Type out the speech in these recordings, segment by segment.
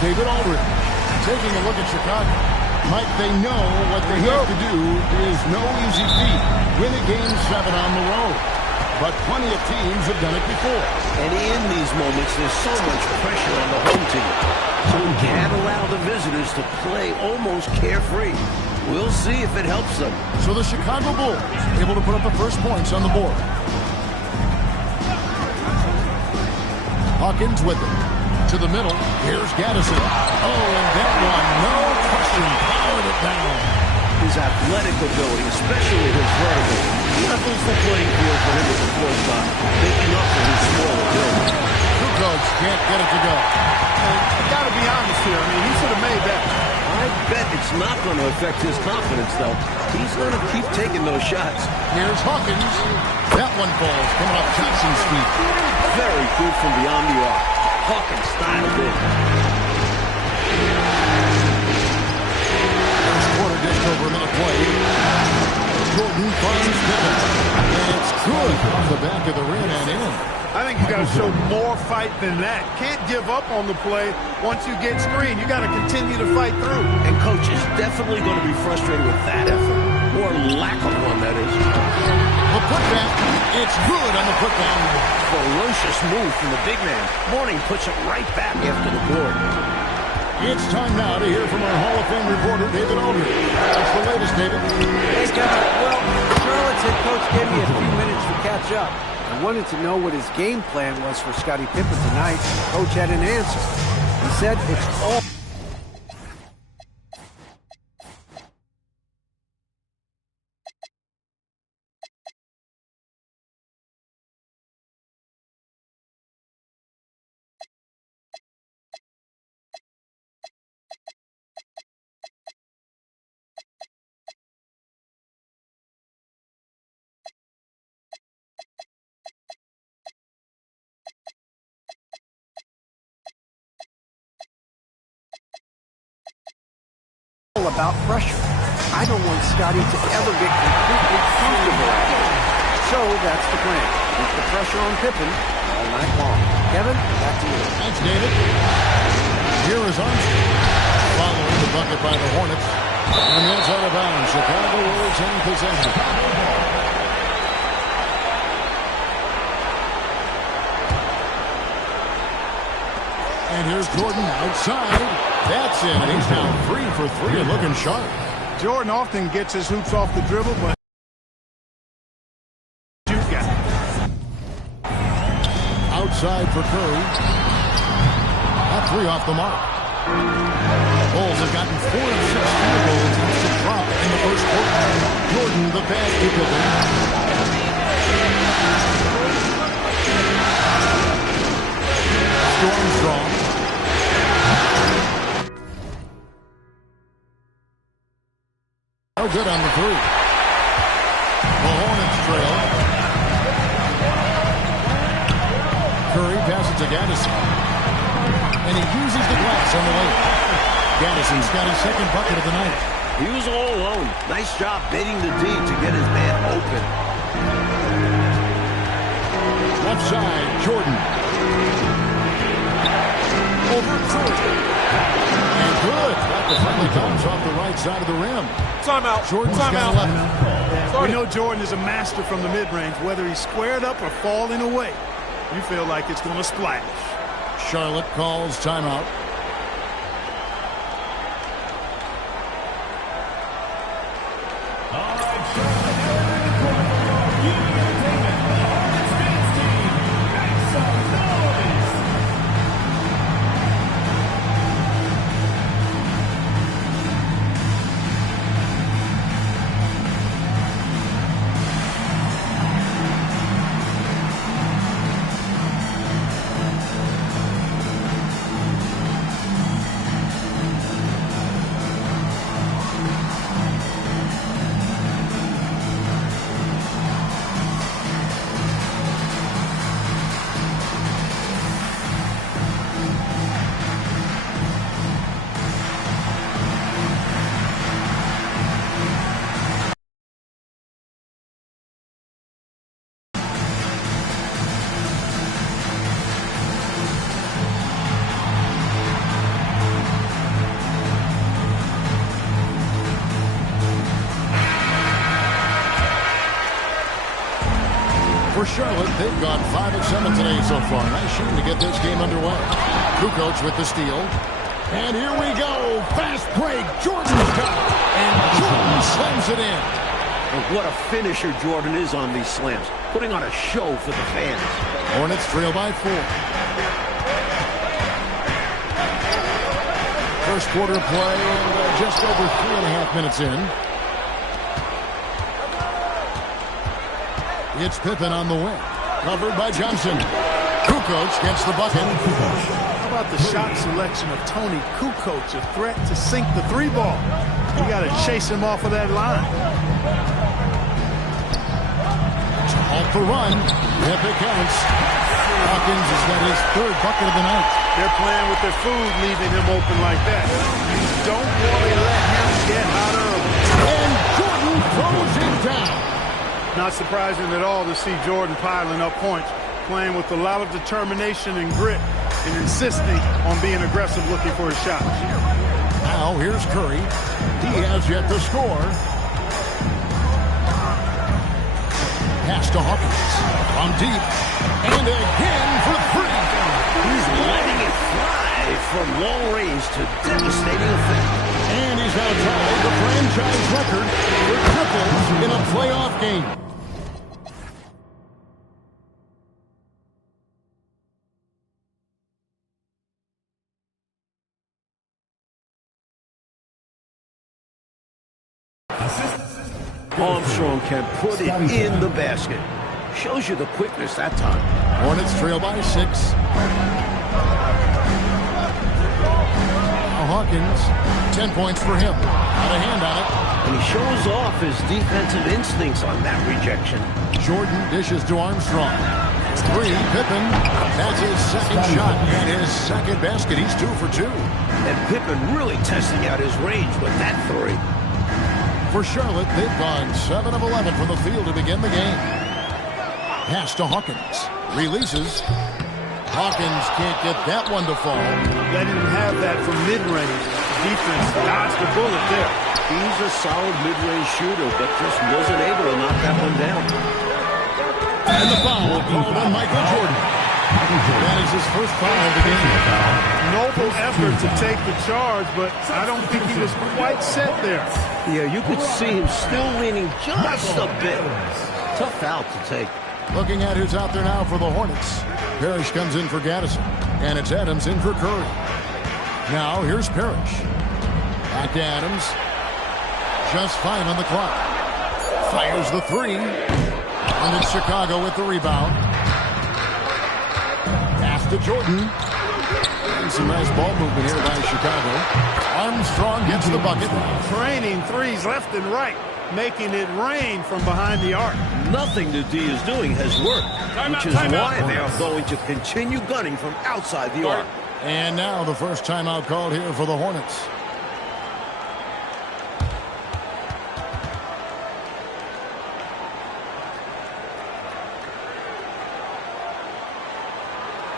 David Aldridge. Taking a look at Chicago. Mike, they know what they have to do is no easy feat. Win a Game 7 on the road. But plenty of teams have done it before. And in these moments, there's so much pressure on the home team. So we can't allow the visitors to play almost carefree. We'll see if it helps them. So the Chicago Bulls able to put up the first points on the board. Hawkins with it. To the middle. Here's Gaddison. Oh, and that one, no question, powered it down. His athletic ability, especially his vertical, levels the playing field for him as a floor shot, making up for his smaller build. Kukoc can't get it to go. I gotta be honest here. I mean, he should have made that. I bet it's not going to affect his confidence, though. He's going to keep taking those shots. Here's Hawkins. That one falls, coming off Johnson's feet. Very good from beyond the arc. Hawkins styled in. First quarter just over a minute play. Jordan finds Pippen. And it's good off the back of the rim and in. I think you got to show more fight than that. Can't give up on the play once you get screened. You got to continue to fight through. And coach is definitely going to be frustrated with that effort. Or lack of one, that is. The putback. It's good on the putback. Ferocious move from the big man. Mourning puts it right back after the board. It's time now to hear from our Hall of Fame reporter, David Aldridge. What's the latest, David? Hey, Scott. Well, Charlotte's head coach gave me a few minutes to catch up. I wanted to know what his game plan was for Scottie Pippen tonight. Coach had an answer. He said it's all about pressure. I don't want Scottie to ever get completely comfortable at it. So that's the plan. Keep the pressure on Pippen all night long. Kevin, back to you. Thanks, David. Here is Armstrong. Following the bucket by the Hornets. And that's out of bounds. Chicago Bulls in possession. And here's Jordan outside. That's it. He's now 3 for 3 and looking sharp. Jordan often gets his hoops off the dribble, but you got it. Outside for Curry. That 3 off the mark. Bulls have gotten 4 of 6 field goals since the drop in the first quarter. Jordan the pass to Pippen. Armstrong. No good on the 3. The Hornets trail. Curry passes to Gaddison. And he uses the glass on the way. Gaddison's got his second bucket of the night. He was all alone. Nice job baiting the D to get his man open. Left side, Jordan. Over Curry. And good. Got the friendly comes off the right side of the rim. Timeout. Jordan's got 11. We know Jordan is a master from the mid-range, whether he's squared up or falling away. You feel like it's going to splash. Charlotte calls timeout. For Charlotte, they've gone 5 of 7 today so far. Nice shooting to get this game underway. Kukoc with the steal. And here we go. Fast break. Jordan's got it. And Jordan slams it in. And what a finisher Jordan is on these slams. Putting on a show for the fans. Hornets trail by 4. First quarter play and just over 3.5 minutes in. It's Pippen on the wing. Covered by Johnson. Kukoc gets the bucket. How about the shot selection of Tony Kukoc? A threat to sink the 3-ball. You got to chase him off of that line. To halt the run. If it counts. Hawkins has got his 3rd bucket of the night. They're playing with their food, leaving him open like that. You don't want to let him get hot early. And Jordan throws him down. Not surprising at all to see Jordan piling up points, playing with a lot of determination and grit, and insisting on being aggressive looking for his shots. Now here's Curry. He has yet to score. Pass to Hawkins. From deep. And again for 3. He's letting it fly from long range to devastating effect. And he's now tied the franchise record for triples in a playoff game. Armstrong can put it in the basket. Shows you the quickness that time. Hornets trail by 6. Now Hawkins, 10 points for him. Got a hand on it. And he shows off his defensive instincts on that rejection. Jordan dishes to Armstrong. 3, Pippen. That's his 2nd shot and his 2nd basket. He's 2 for 2. And Pippen really testing out his range with that 3. For Charlotte, they've gone 7 of 11 from the field to begin the game. Pass to Hawkins. Releases. Hawkins can't get that one to fall. Letting him have that from mid-range. Defense dodged the bullet there. He's a solid mid-range shooter, but just wasn't able to knock that one down. And the foul called on Michael Jordan. That is his first foul of the game. Noble effort to take the charge, but I don't think he was quite set there. Yeah, you could see him still leaning just a bit. Tough foul to take. Looking at who's out there now for the Hornets. Parrish comes in for Gaddison. And it's Adams in for Curry. Now here's Parrish. Back to Adams. Just 5 on the clock. Fires the 3. And it's Chicago with the rebound. Pass to Jordan. And some nice ball movement here by Chicago. Armstrong gets the bucket. Training threes left and right, making it rain from behind the arc. Nothing the D is doing has worked, which is why they are going to continue gunning from outside the arc. And now the first timeout called here for the Hornets.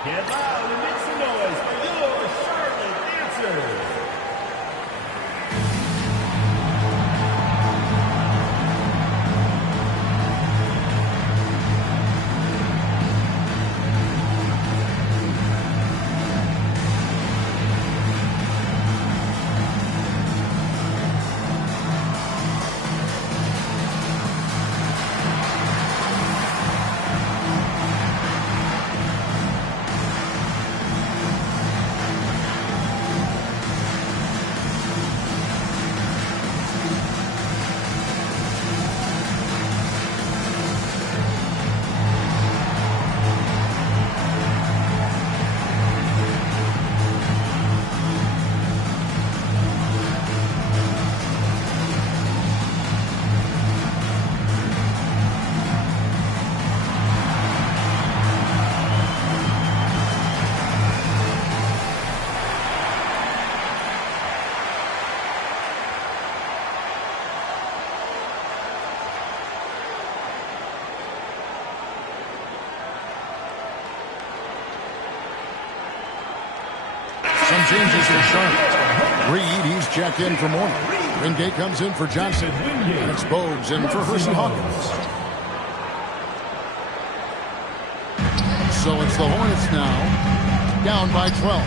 Get loud and make some noise for your Charlotte dancers. Some changes for Charlotte. Reed, he's checked in for Moore. Wingate comes in for Johnson. And it's Bogues in for Hersey Hawkins. the Hornets now down by 12.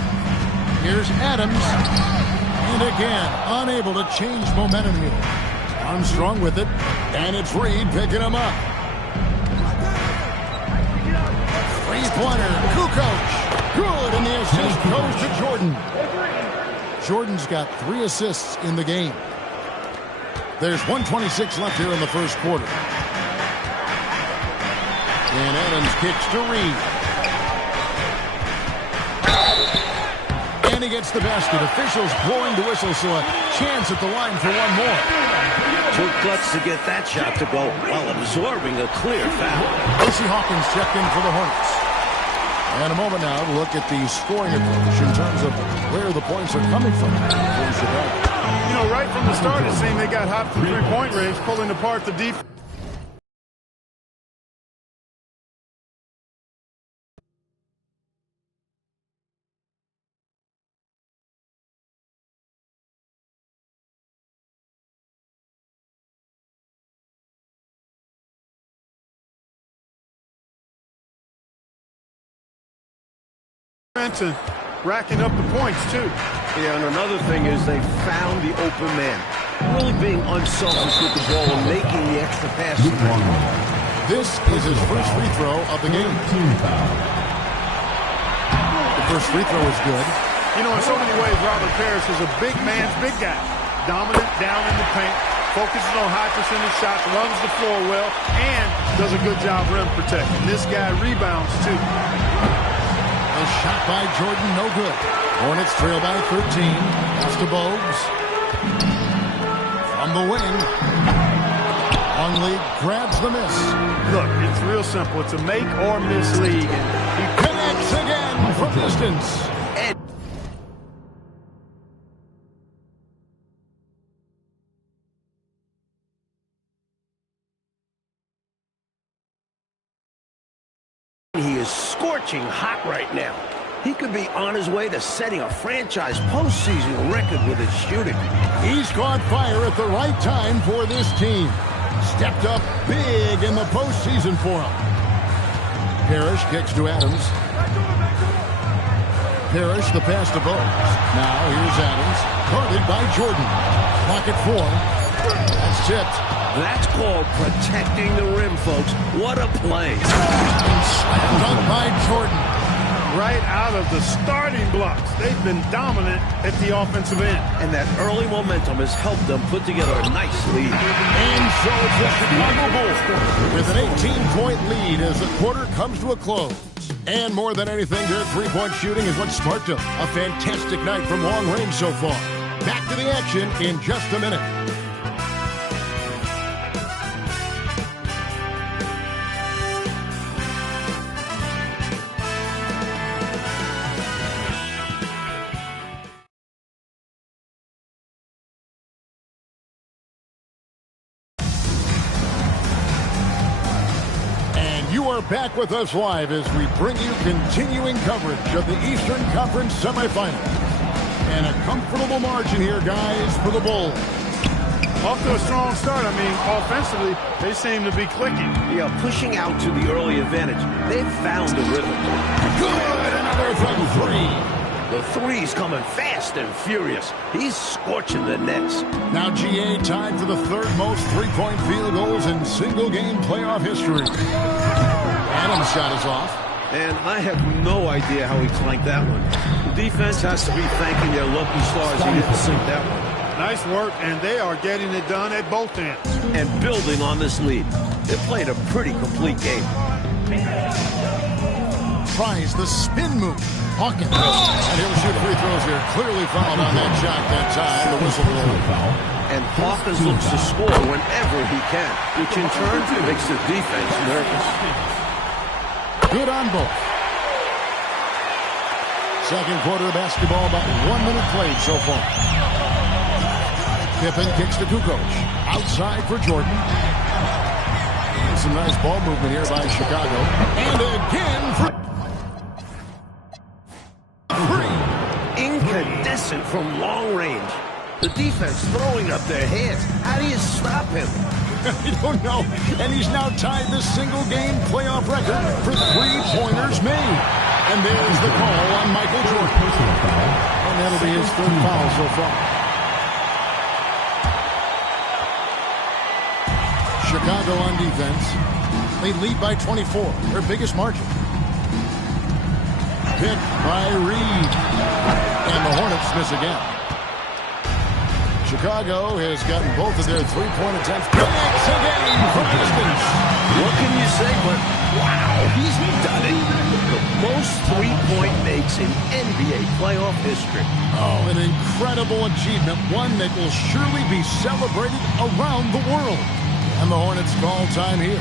Here's Adams. And again, unable to change momentum here. Armstrong with it. And it's Reed picking him up. Three-pointer. Kukoc. Good. And the assist goes to Jordan. Jordan's got 3 assists in the game. There's 1:26 left here in the first quarter. And Adams kicks to Reed. And he gets the basket. Officials blowing the whistle, so a chance at the line for one more. Took guts to get that shot to go while absorbing a clear foul. Casey Hawkins checked in for the Hornets. And a moment now to look at the scoring approach in terms of where the points are coming from. You know, right from the start, it seemed they got hot from three-point range, pulling apart the defense. And racking up the points, too. Yeah, and another thing is they found the open man. Really being unselfish with the ball and making the extra pass. This is his first free throw of the game. The first free throw is good. You know, in so many ways, Robert Parrish is a big man's big guy. Dominant down in the paint, focuses on high percentage shots, runs the floor well, and does a good job rim protecting. This guy rebounds, too. A shot by Jordan, no good. Hornets trail by 13. Pass to Bogues. From the wing. Longley grabs the miss. Look, it's real simple. It's a make or miss league. He connects again from distance. He is scorching hot right now. He could be on his way to setting a franchise postseason record with his shooting. He's caught fire at the right time for this team. Stepped up big in the postseason for him. Parrish kicks to Adams. Parrish, the pass to Bogues. Now here's Adams. Guarded by Jordan. Pocket 4. That's tipped. That's called protecting the rim, folks. What a play. Slam dunk by Jordan. Right out of the starting blocks. They've been dominant at the offensive end. And that early momentum has helped them put together a nice lead. And so it's the Chicago Bulls with an 18-point lead as the quarter comes to a close. And more than anything, their three-point shooting is what sparked a fantastic night from long range so far. Back to the action in just a minute. You are back with us live as we bring you continuing coverage of the Eastern Conference semifinals. And a comfortable margin here, guys, for the Bulls. Off to a strong start. I mean, offensively, they seem to be clicking. Yeah, pushing out to the early advantage. They've found the rhythm. Good, another from 3. The three's coming fast and furious. He's scorching the nets. Now GA tied for the third most three-point field goals in single-game playoff history. Adams' shot is off. And I have no idea how he clanked that one. The defense has to be thanking their lucky stars he didn't sink that one. Nice work, and they are getting it done at both ends. And building on this lead. They played a pretty complete game. Tries the spin move. Hawkins. And he'll shoot free throws here. Clearly fouled on that shot that time. The whistle blows. And Hawkins looks to score whenever he can, which in turn makes the defense nervous. Good on both. Second quarter of basketball, about 1 minute played so far. Pippen kicks to Kukoc. Outside for Jordan. And some nice ball movement here by Chicago. And again for... Incandescent from long range. The defense throwing up their hands. How do you stop him? I don't know. And he's now tied the single-game playoff record for three-pointers made. And there's the call on Michael Jordan. And that'll be his third foul so far. Chicago on defense. They lead by 24, their biggest margin. Picked by Reed. And the Hornets miss again. Chicago has gotten both of their three-point attempts. Connects again from distance. What can you say but, wow, he's done it. The most three-point makes in NBA playoff history. Oh, an incredible achievement. One that will surely be celebrated around the world. And the Hornets call time here.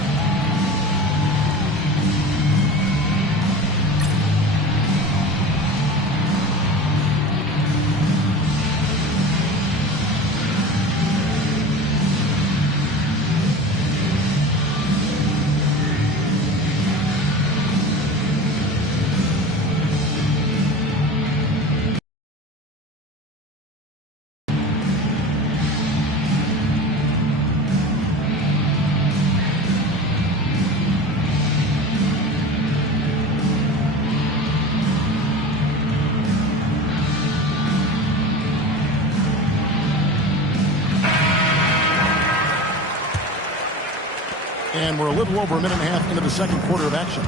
And we're a little over a minute and a half into the second quarter of action.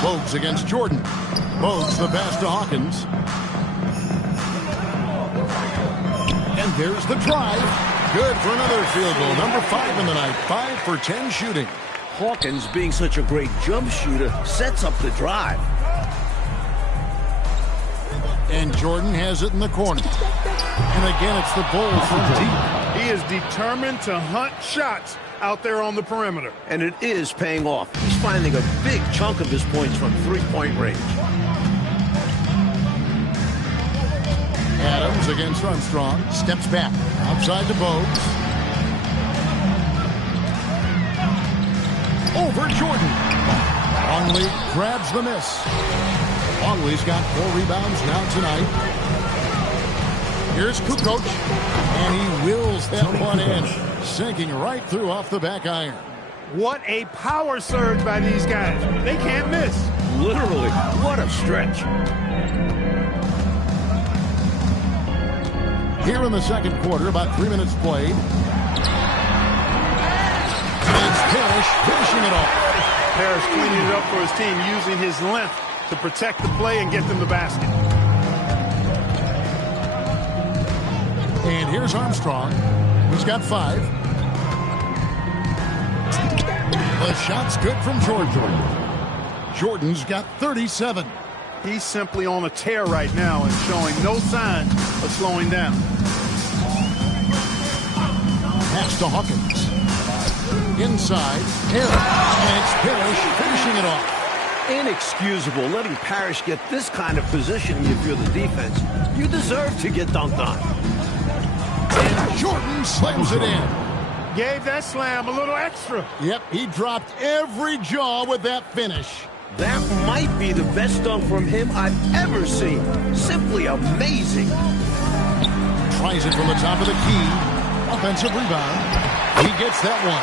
Bogues against Jordan. Bogues the pass to Hawkins. And there's the drive. Good for another field goal. Number 5 in the night. 5 for 10 shooting. Hawkins, being such a great jump shooter, sets up the drive. And Jordan has it in the corner. And again, it's the Bulls from deep. He is determined to hunt shots out there on the perimeter. And it is paying off. He's finding a big chunk of his points from three-point range. Adams against Armstrong. Steps back. Outside to Bogues. Over Jordan. Longley grabs the miss. Longley's got 4 rebounds now tonight. Here's Kukoc, and he wills that one in, sinking right through off the back iron. What a power surge by these guys. They can't miss. Literally, what a stretch. Here in the second quarter, about 3 minutes played. It's Parrish finishing it off. Parrish cleaning it up for his team, using his length to protect the play and get them the basket. And here's Armstrong. He's got 5. The shot's good from Jordan. Jordan's got 37. He's simply on a tear right now and showing no signs of slowing down. Pass to Hawkins. Inside, Parrish. And it's Parrish finishing it off. Inexcusable letting Parrish get this kind of positioning if you're the defense. You deserve to get dunked on. And Jordan slams it in. Gave that slam a little extra. Yep, he dropped every jaw with that finish. That might be the best dunk from him I've ever seen. Simply amazing. Tries it from the top of the key. Offensive rebound. He gets that one.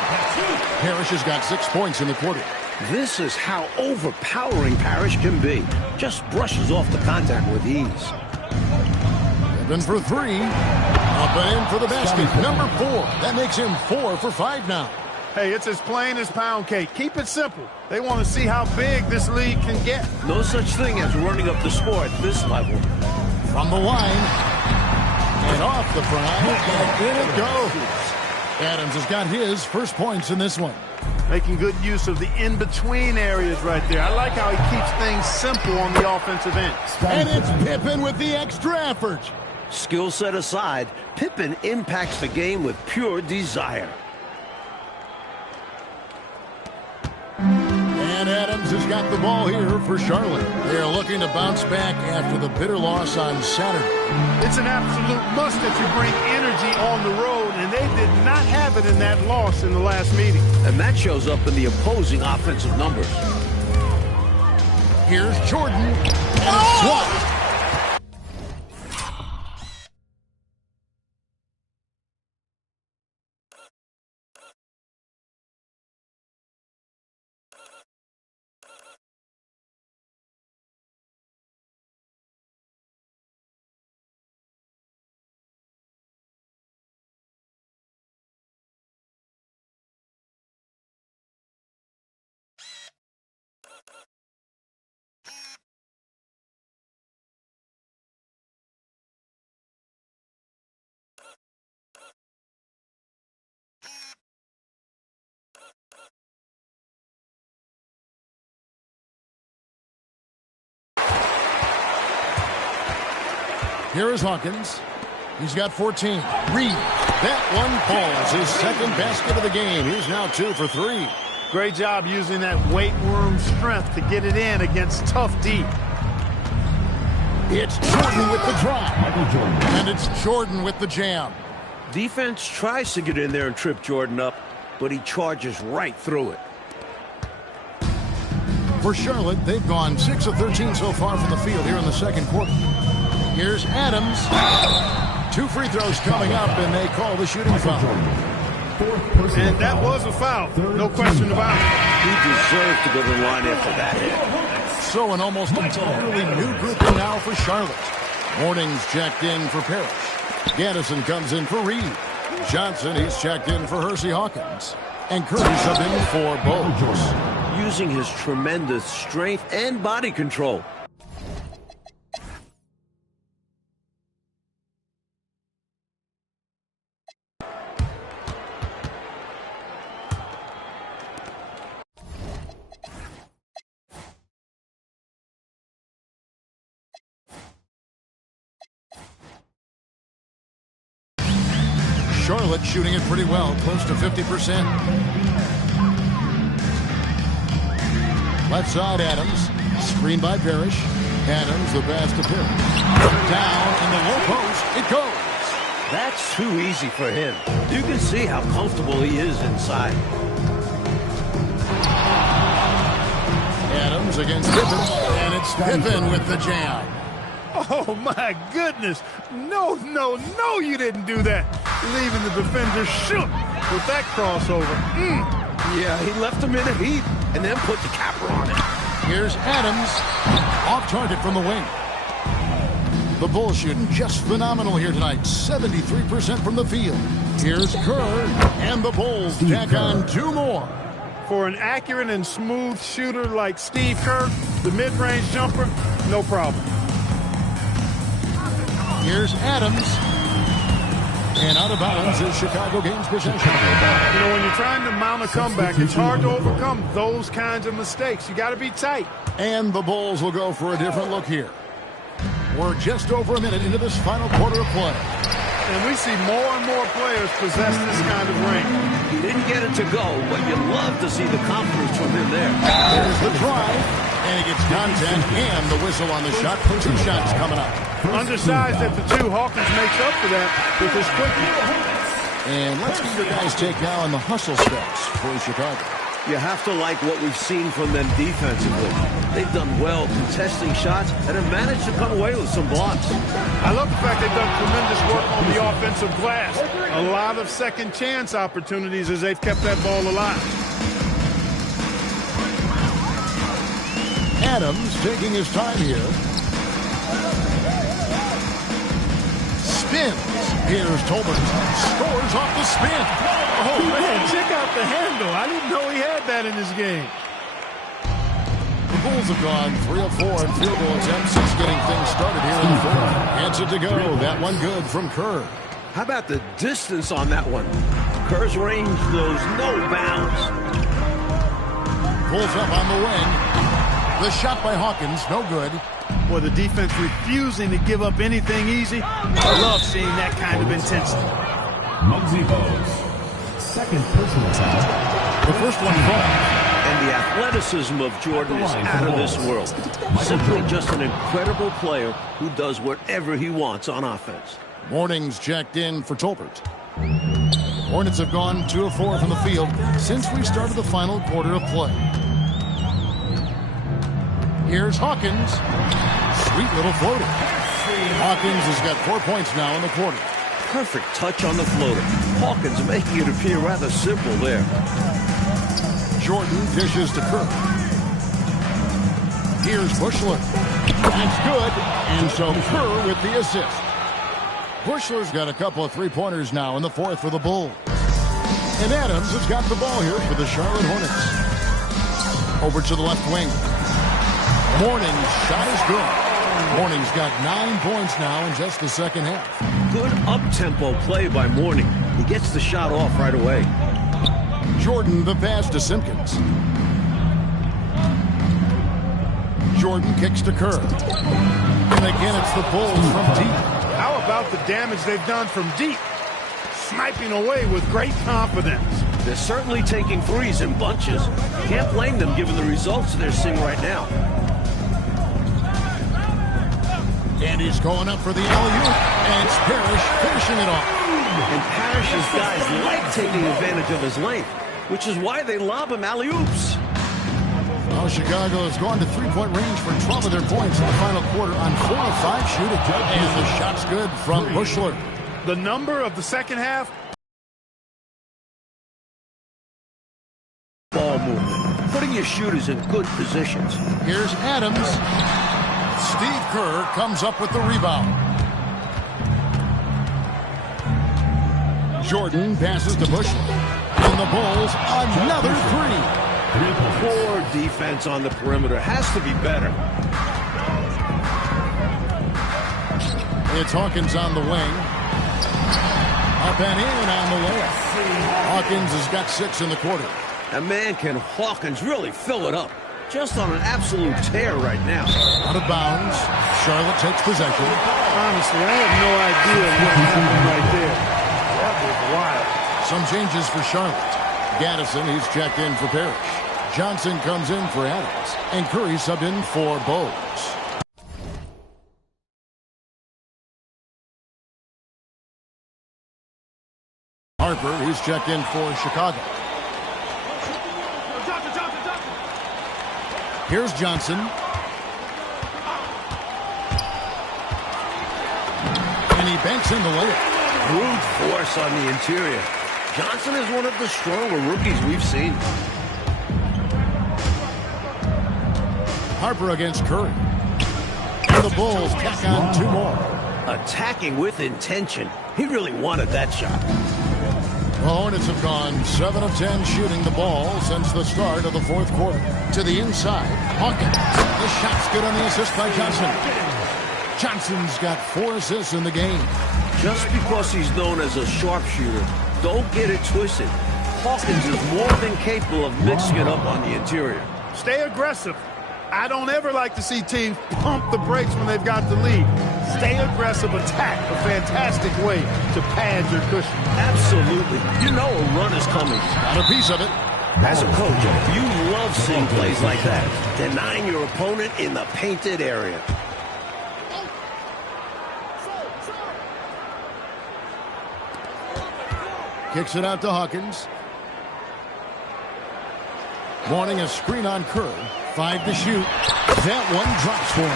Parrish has got 6 points in the quarter. This is how overpowering Parrish can be. Just brushes off the contact with ease. Even for 3. Up and in for the basket. Number 4. That makes him 4 for 5 now. Hey, it's as plain as pound cake. Keep it simple. They want to see how big this league can get. No such thing as running up the score at this level. From the line. And off the front. And in it goes. Adams has got his first points in this one. Making good use of the in-between areas right there. I like how he keeps things simple on the offensive end. And it's Pippen with the extra effort. Skill set aside, Pippen impacts the game with pure desire. And Adams has got the ball here for Charlotte. They're looking to bounce back after the bitter loss on Saturday. It's an absolute must that you bring energy on the road, and they did not have it in that loss in the last meeting. And that shows up in the opposing offensive numbers. Here's Jordan. And it's swapped. Here is Hawkins. He's got 14. Reed. That one falls. His second basket of the game. He's now 2 for 3. Great job using that weight room strength to get it in against tough D. It's Jordan with the drive. And it's Jordan with the jam. Defense tries to get in there and trip Jordan up, but he charges right through it. For Charlotte, they've gone 6 of 13 so far from the field here in the second quarter. Here's Adams. 2 free throws coming up, and they call the shooting foul. And that was a foul. No question about it. He deserved to go to the line after that hit. So an almost entirely new grouping now for Charlotte. Morning's checked in for Parrish. Gaddison comes in for Reed. Johnson, he's checked in for Hersey Hawkins. And Curry subbed in for Bowles. Using his tremendous strength and body control. Charlotte shooting it pretty well, close to 50%. Left side, Adams. Screened by Parrish. Adams, the pass to Parrish. Down in the low post. It goes. That's too easy for him. You can see how comfortable he is inside. Adams against Pippen. And it's Pippen with the jam. Oh, my goodness. No, you didn't do that. Leaving the defender shook with that crossover. Yeah, he left him in a heap and then put the capper on it. Here's Adams. Off target from the wing. The Bulls shooting just phenomenal here tonight. 73% from the field. Here's Kerr. And the Bulls tack on 2 more. For an accurate and smooth shooter like Steve Kerr, the mid-range jumper, no problem. Here's Adams. And out of bounds is Chicago gains possession. You know, when you're trying to mount a comeback, it's hard to overcome those kinds of mistakes. You got to be tight. And the Bulls will go for a different look here. We're just over a minute into this final quarter of play. And we see more and more players possess this kind of range. He didn't get it to go, but you love to see the confidence from him there. There's the drive, and he gets contact and the whistle on the shot. 2 shots coming up. Undersized at the 2, Hawkins makes up for that with his quickness. And let's get your guys' take now on the hustle steps for Chicago. You have to like what we've seen from them defensively. They've done well contesting shots and have managed to come away with some blocks. I love the fact they've done tremendous work on the offensive glass. A lot of second chance opportunities as they've kept that ball alive. Adams taking his time here. Spins. Here's Tolbert. Scores off the spin. Oh, man, check out the handle. I didn't know he had that in his game. The Bulls have gone 3 of 4 in field goal attempts since getting things started here in the fourth. Gets it to go. That one good from Kerr. How about the distance on that one? Kerr's range knows no bounds. Pulls up on the wing. The shot by Hawkins, no good. Boy, the defense refusing to give up anything easy. I love seeing that kind of intensity. Muggsy Bogues. Second personal foul. The first one falls. And the athleticism of Jordan is out of this world. Simply just an incredible player who does whatever he wants on offense. Morning's checked in for Tolbert. Hornets have gone 2 of 4 from the field since we started the final quarter of play. Here's Hawkins. Sweet little floater. Hawkins has got 4 points now in the quarter. Perfect touch on the floater. Hawkins making it appear rather simple there. Jordan dishes to Kerr. Here's Bushler. That's good. And so Kerr with the assist. Bushler's got a couple of 3-pointers now in the fourth for the Bulls. And Adams has got the ball here for the Charlotte Hornets. Over to the left wing. Morning's shot is good. Morning's got 9 points now in just the second half. Good up-tempo play by Morning. He gets the shot off right away. Jordan the pass to Simpkins. Jordan kicks to Kerr. And again it's the Bulls from deep. How about the damage they've done from deep? Sniping away with great confidence. They're certainly taking threes in bunches. Can't blame them given the results they're seeing right now. And he's going up for the alley-oop. And it's Parrish finishing it off. And Parrish's guys like taking advantage of his length, which is why they lob him alley-oops. Well, Chicago has gone to three-point range for 12 of their points in the final quarter on 4 of 5 shooting. And the shot's good from Bushler. The number of the second half. Ball movement, putting your shooters in good positions. Here's Adams. Steve Kerr comes up with the rebound. Jordan passes to Bushler. And the Bulls, another three. Poor defense on the perimeter. Has to be better. It's Hawkins on the wing. Up and in on the layup. Hawkins has got 6 in the quarter. And man, can Hawkins really fill it up. Just on an absolute tear right now. Out of bounds. Charlotte takes possession. Honestly, I have no idea what happened right there. That was wild. Some changes for Charlotte. Gaddison, he's checked in for Parrish. Johnson comes in for Adams. And Curry subbed in for Bowes. Harper, he's checked in for Chicago. Here's Johnson. And he banks in the layup. Brute force on the interior. Johnson is one of the stronger rookies we've seen. Harper against Curry. And the Bulls tack on 2 more. Attacking with intention. He really wanted that shot. The Hornets have gone 7 of 10 shooting the ball since the start of the 4th quarter. To the inside, Hawkins. The shot's good on the assist by Johnson. Johnson's got 4 assists in the game. Just because he's known as a sharpshooter, don't get it twisted. Hawkins is more than capable of mixing it up on the interior. Stay aggressive. I don't ever like to see teams pump the brakes when they've got the lead. Stay aggressive, attack, a fantastic way to pad your cushion. Absolutely. You know a run is coming. Got a piece of it. As a coach, you love seeing plays like that, denying your opponent in the painted area. Kicks it out to Hawkins. Warning a screen on Kerr. 5 to shoot. That one drops for him.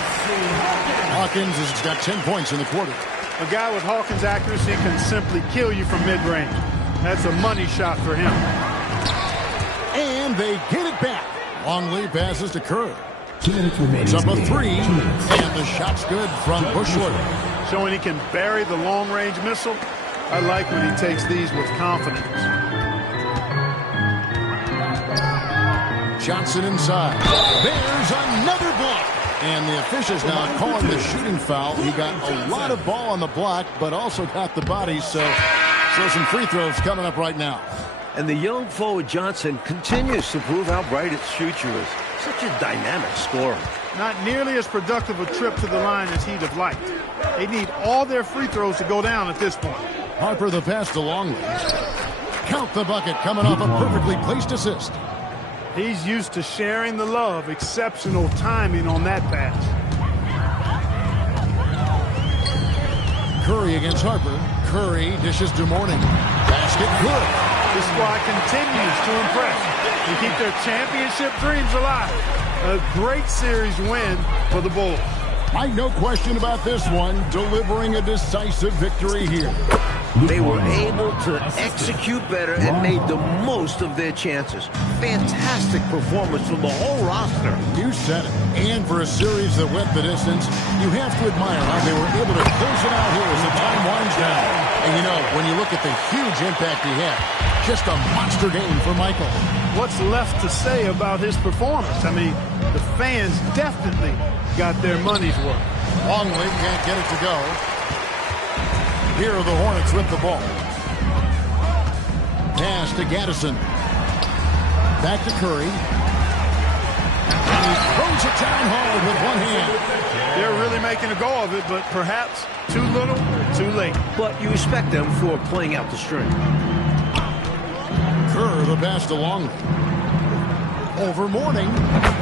Hawkins has got 10 points in the quarter. A guy with Hawkins' accuracy can simply kill you from mid-range. That's a money shot for him. And they get it back. Longley passes to Kerr. 2 minutes remaining. It's up a 3. And the shot's good from Bushler. Showing he can bury the long-range missile. I like when he takes these with confidence. Johnson inside. There's another block. And the officials now calling the shooting foul. He got a lot of ball on the block, but also got the body. So some free throws coming up right now. And the young forward Johnson continues to prove how bright his future is. Such a dynamic scorer. Not nearly as productive a trip to the line as he'd have liked. They need all their free throws to go down at this point. Harper the pass to Longley. Count the bucket coming off a perfectly placed assist. He's used to sharing the love. Exceptional timing on that pass. Curry against Harper. Curry dishes to Mourning. Basket good. This squad continues to impress and keep their championship dreams alive. A great series win for the Bulls. No question about this one. Delivering a decisive victory here. They were able to execute better and made the most of their chances. Fantastic performance from the whole roster. You said it. And for a series that went the distance, you have to admire how they were able to close it out here as the time winds down. And you know, when you look at the huge impact he had, just a monster game for Michael. What's left to say about his performance? I mean, the fans definitely got their money's worth. Longley can't get it to go. Here are the Hornets with the ball. Pass to Gaddison. Back to Curry. And he throws it down hard with one hand. They're really making a go of it, but perhaps too little, too late. But you respect them for playing out the string. Kerr the pass to Longley. Over Mourning.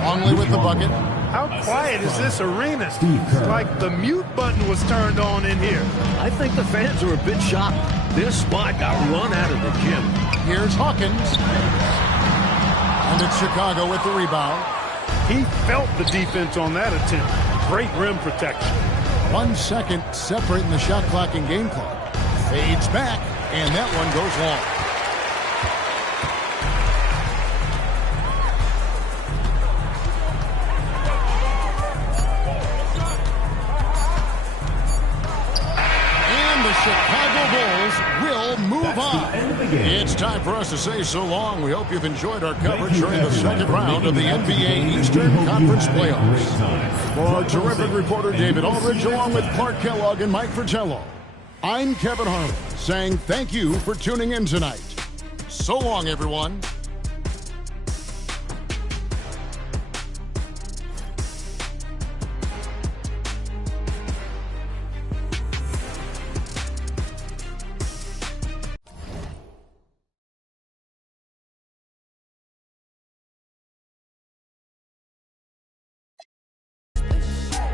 Longley with the bucket. How quiet is this arena? It's like the mute button was turned on in here. I think the fans are a bit shocked. This spot got run out of the gym. Here's Hawkins. And it's Chicago with the rebound. He felt the defense on that attempt. Great rim protection. 1 second separating the shot clock and game clock. Fades back, and that one goes long. And the Chicago Bulls will move on. It's time for us to say so long. We hope you've enjoyed our coverage during the second round of the NBA Eastern Conference Playoffs. For our terrific reporter David Aldridge, along with Clark Kellogg and Mike Fratello, I'm Kevin Harlan saying thank you for tuning in tonight. So long, everyone.